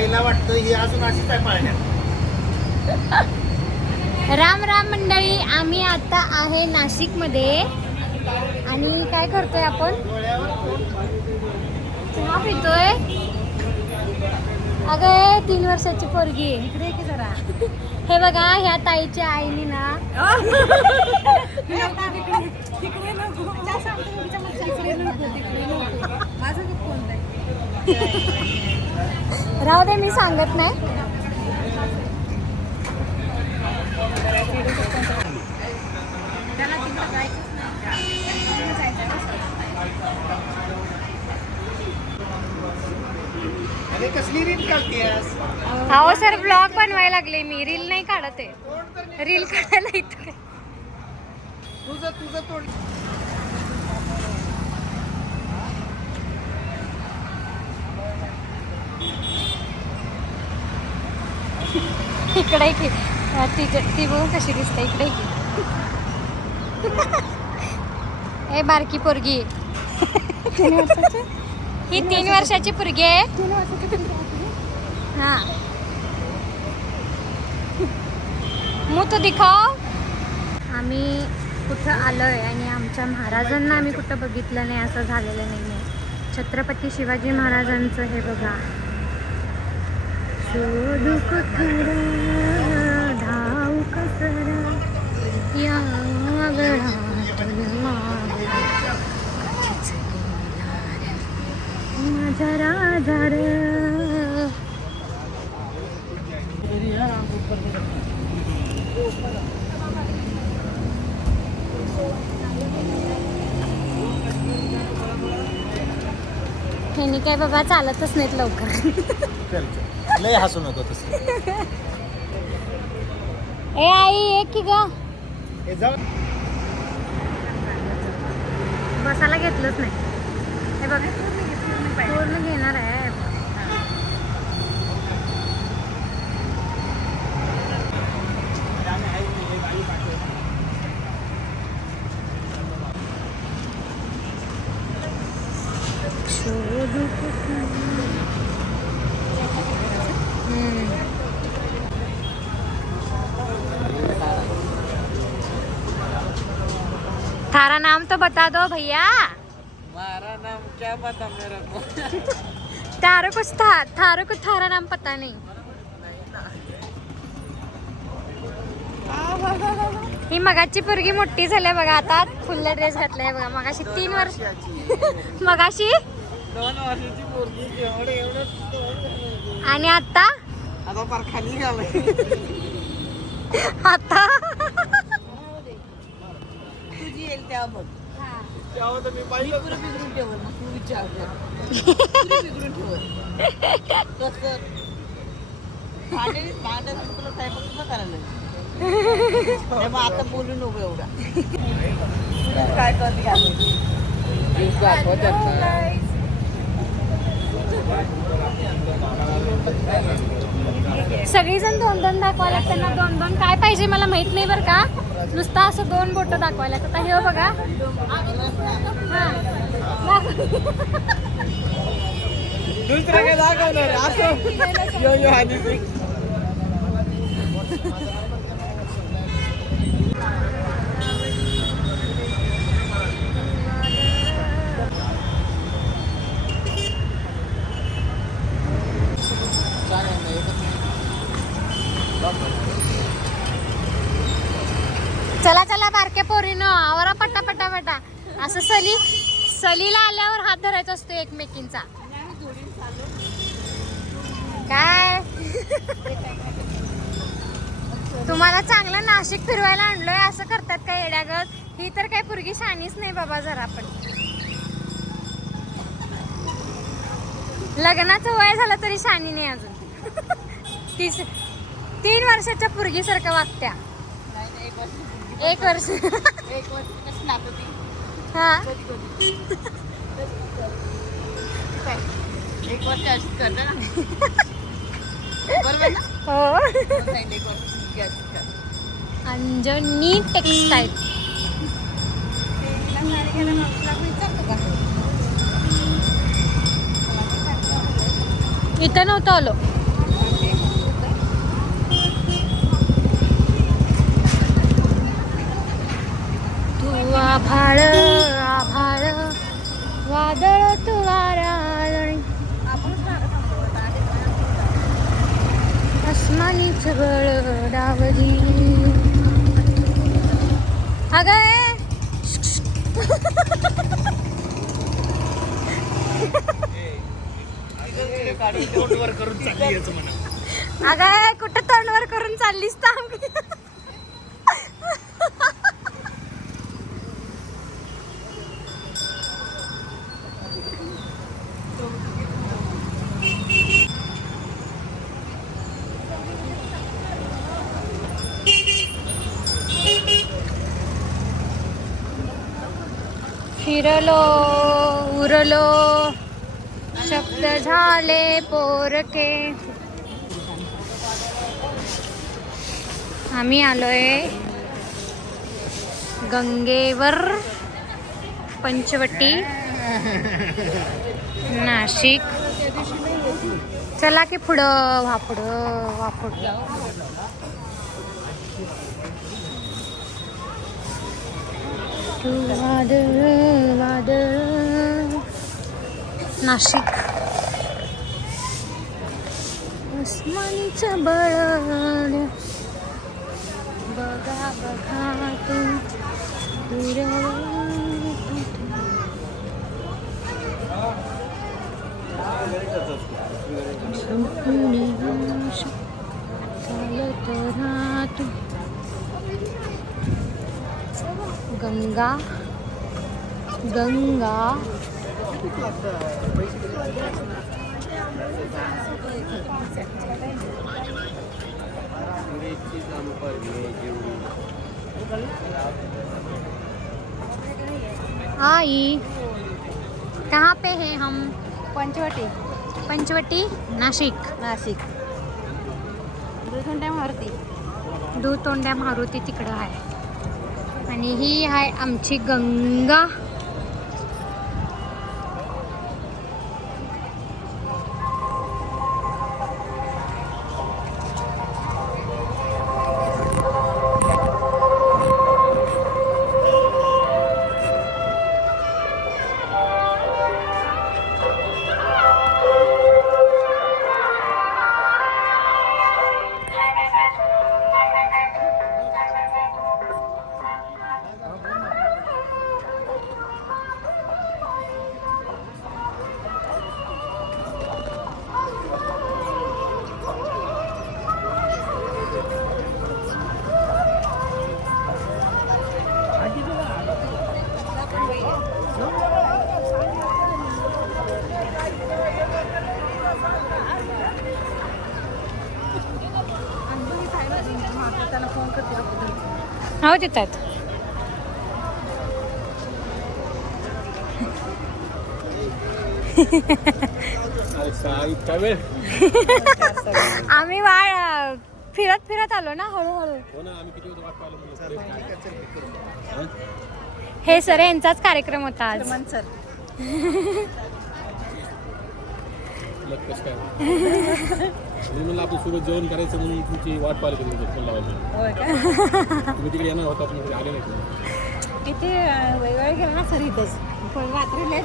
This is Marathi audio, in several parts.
आईला वाटतं ही अजून अशीच आहे पाळण्यात. राम राम मंडळी आम्ही आता आहे नाशिकमध्ये. आणि काय करतोय आपण? चहा पितोय. अगं तीन वर्षाची पोरगी. इकडे की जरा. हे बघा ह्या ताईच्या आईने ना राहू दे मी सांगत नाही. अहो सर ब्लॉग बनवायला लागले मी. रील नाही काढत आहे. रील काढायला इथं तुझं तुझं तोंड इकडे की. तिच्या ती बघून कशी दिसते इकडे की. ए बारकी पोरगी. ही तीन वर्षाची पोरगी आहे. हा. मुह तो दिखाव. आम्ही कुठं आलोय आणि आमच्या महाराजांना आम्ही कुठं बघितलं नाही असं झालेलं नाही आहे छत्रपती शिवाजी महाराजांचं हे बघा. शोधू कुठं धाव कचरा या गळातून माझा काय बाबा चालतच नाहीत लवकर. लय हसू नको तसं. ए आई एक की ग? हे जाऊ. बसायला घेतलंच नाही. हे बघ पूर्ण घेणार आहे शोधू कुठं. हम्म. थारा नाम तो बता दो भैया। मारा नाम क्या पता मेरा को? तारो कुछ था थारो को थारा नाम पता नहीं। ही मगाची पोरगी मोठी झाली बघा आता फुल ड्रेस घातलाय बघा मगाशी तीन वर्ष मगाशी? दोन वर्षाची पोरगी एवढं एवढं आणि आता? आता आता तुझी येईल तेव्हा बघ तेव्हा तर मी पाहिलं. पुरं बिघडून ठेवल मग तू विचार कर. पुरं बिघडून ठेवल. कसं भांडे भांडे तुला स्वयंपाक सुद्धा करायला लागेल. नाही, मग आता बोलू नको एवढा. तू काय करते काय माहिती. सगळीजण दोन दोन दाखवायला त्यांना दोन दोन काय पाहिजे मला माहीत नाही बरं का. नुसतं असं दोन बोट दाखवायला आता हे हो बघा. दुसरं काय दाखवणार? असं. यो यो हानी सली सलीला आल्यावर हात धरायचा असतो एकमेकींचा. काय? तुम्हाला चांगलं नाशिक फिरवायला आणलोय असं करतात काय येड्यागत ही तर काही पुरगी शानीच नाही बाबा जरा पण. लग्नाचं वय झालं तरी शानी नाही अजून. तीस तीन वर्षाच्या पुरगीसारखं वागत्या. एक वर्ष. एक वर्ष हा. एक वर्ष अशीच करते ना. बरोबर ना? हो. नाही नाही, एक वर्ष मुलगी अशीच करते अंजनी टेक्सटाईल इथं नव्हतं आलो. डावरी अगं वर करून चालली याचं म्हणा अगं कुठं तोंडवर करून चाललीस तर फिरलो उरलो शब्द झाले पोरके. आम्ही आलोय गंगेवर पंचवटी नाशिक. चला की पुढं वापुड पुढं व्हा पुढं तू वादळ वादळ. नाशिक. अस्मानीचं बळ बघा बघा तू. दूरवर गंगा गंगा. आई कहाँ पे हैं हम? पंचवटी. पंचवटी नाशिक. नाशिक. दुसऱ्या मारुती. दूध तोंड्या मारुती तिकडं आहे. आणि ही आहे आमची गंगा हो देतात. आम्ही वाळ फिरत फिरत आलो ना हळूहळू. हो हे सर यांचाच कार्यक्रम होता आज. सर. मी म्हणलं आपण सोबत जेवण करायचं म्हणून तुमची वाट पाहिली कधी फोन लावायची होय का? तुम्ही तिकडे येणार होता तुम्ही आले नाही. इथे वेगवेगळे गेलं ना सर इथेच. पण रात्री लेट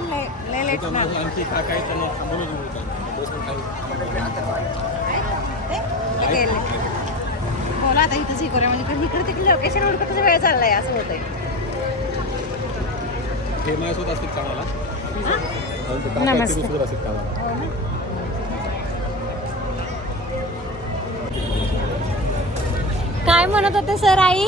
लय लेट असं आणखी काय काय त्यांना थांबवलं नाही होतं. बसून काही बोला आता इथंच हे करूया म्हणजे इकडे तिकडे लोकेशन उडकत कसं वेळ चाललाय असं होतंय. हे माझ्यासोबत असतील कामाला. काका कामाला. काय म्हणत होते सर आई.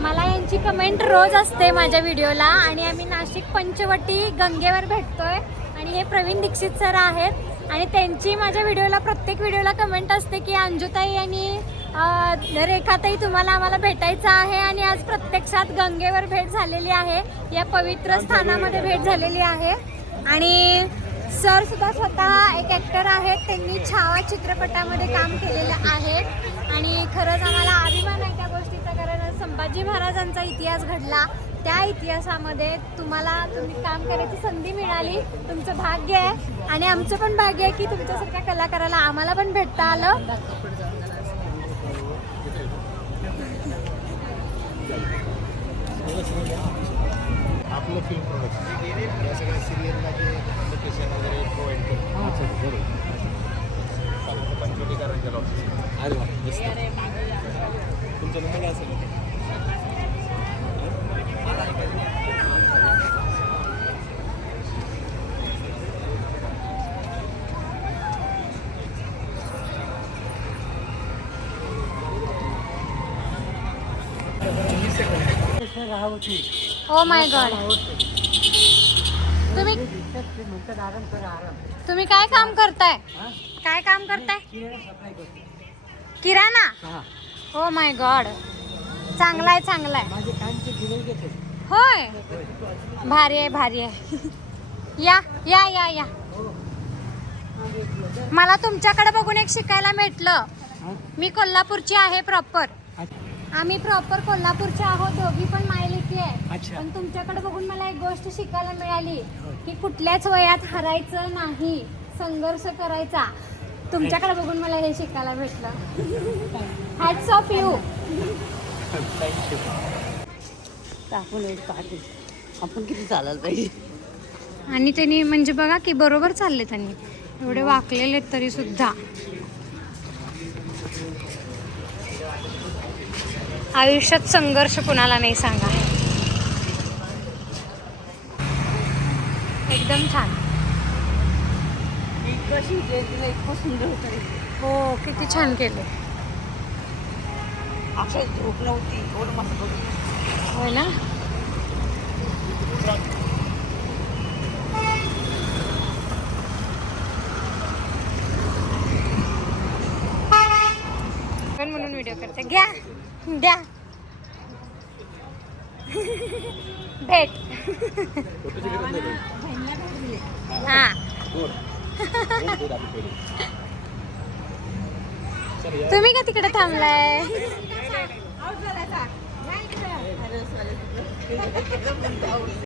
मला यांची कमेंट रोज असते माझ्या व्हिडिओला आणि आम्ही नाशिक पंचवटी गंगेवर भेटतोय. आणि हे प्रवीण दीक्षित सर आहेत. आणि त्यांची माझ्या व्हिडिओला प्रत्येक व्हिडिओला कमेंट असते की अंजुताई आणि रेखाताई तुम्हाला आम्हाला भेटायचं आहे. आणि आज प्रत्यक्षात गंगेवर भेट झालेली आहे. या पवित्र स्थानामध्ये भेट झालेली आहे. आणि सर सुद्धा स्वतः एक ॲक्टर आहेत. त्यांनी छावा चित्रपटामध्ये काम केलेलं आहे. आणि खरंच आम्हाला अभिमान आहे त्या गोष्टीचा कारण संभाजी महाराजांचा इतिहास घडला. त्या इतिहासामध्ये तुम्हाला तुम्ही काम करायची संधी मिळाली. तुमचं भाग्य आहे. आणि आमचं पण भाग्य आहे की तुमच्यासारख्या कलाकाराला आम्हाला पण भेटता आलं. आपलं फिल्म प्रोडक्ट या सगळ्या सिरियलला जे लोकेशन वगैरे प्रोव्हाइड करतो अच्छा बरोबर अरे वा मस्त. तुमचा नंबर असेल? ओ माय गॉड तुम्ही तुम्ही काय काम करताय? काय काम करताय? किराणा? Oh ओ माय गॉड चांगला आहे चांगला आहे होय. भारी आहे भारी आहे. या या या या. मला तुमच्याकडे बघून एक शिकायला भेटलं. मी कोल्हापूरची आहे प्रॉपर आम्ही प्रॉपर कोल्हापूरचे आहोत. दोघी पण मायलेकी आहे पण तुमच्याकडे बघून मला एक गोष्ट शिकायला मिळाली की कुठल्याच वयात हरायचं नाही संघर्ष करायचा. तुमच्याकडे बघून मला हे शिकायला भेटलं. हॅट्स ऑफ यू आपण आपण किती चालायला पाहिजे? आणि त्यांनी म्हणजे बघा की बरोबर चालले त्यांनी. एवढे वाकलेले आहेत तरी सुद्धा. आयुष्यात संघर्ष कुणाला नाही सांगा. एकदम छान. हो किती छान केले. झोप नव्हती. होय ना? पण म्हणून व्हिडिओ करते. घ्या द्या भेट. हा. तुम्ही का तिकडे थांबलाय?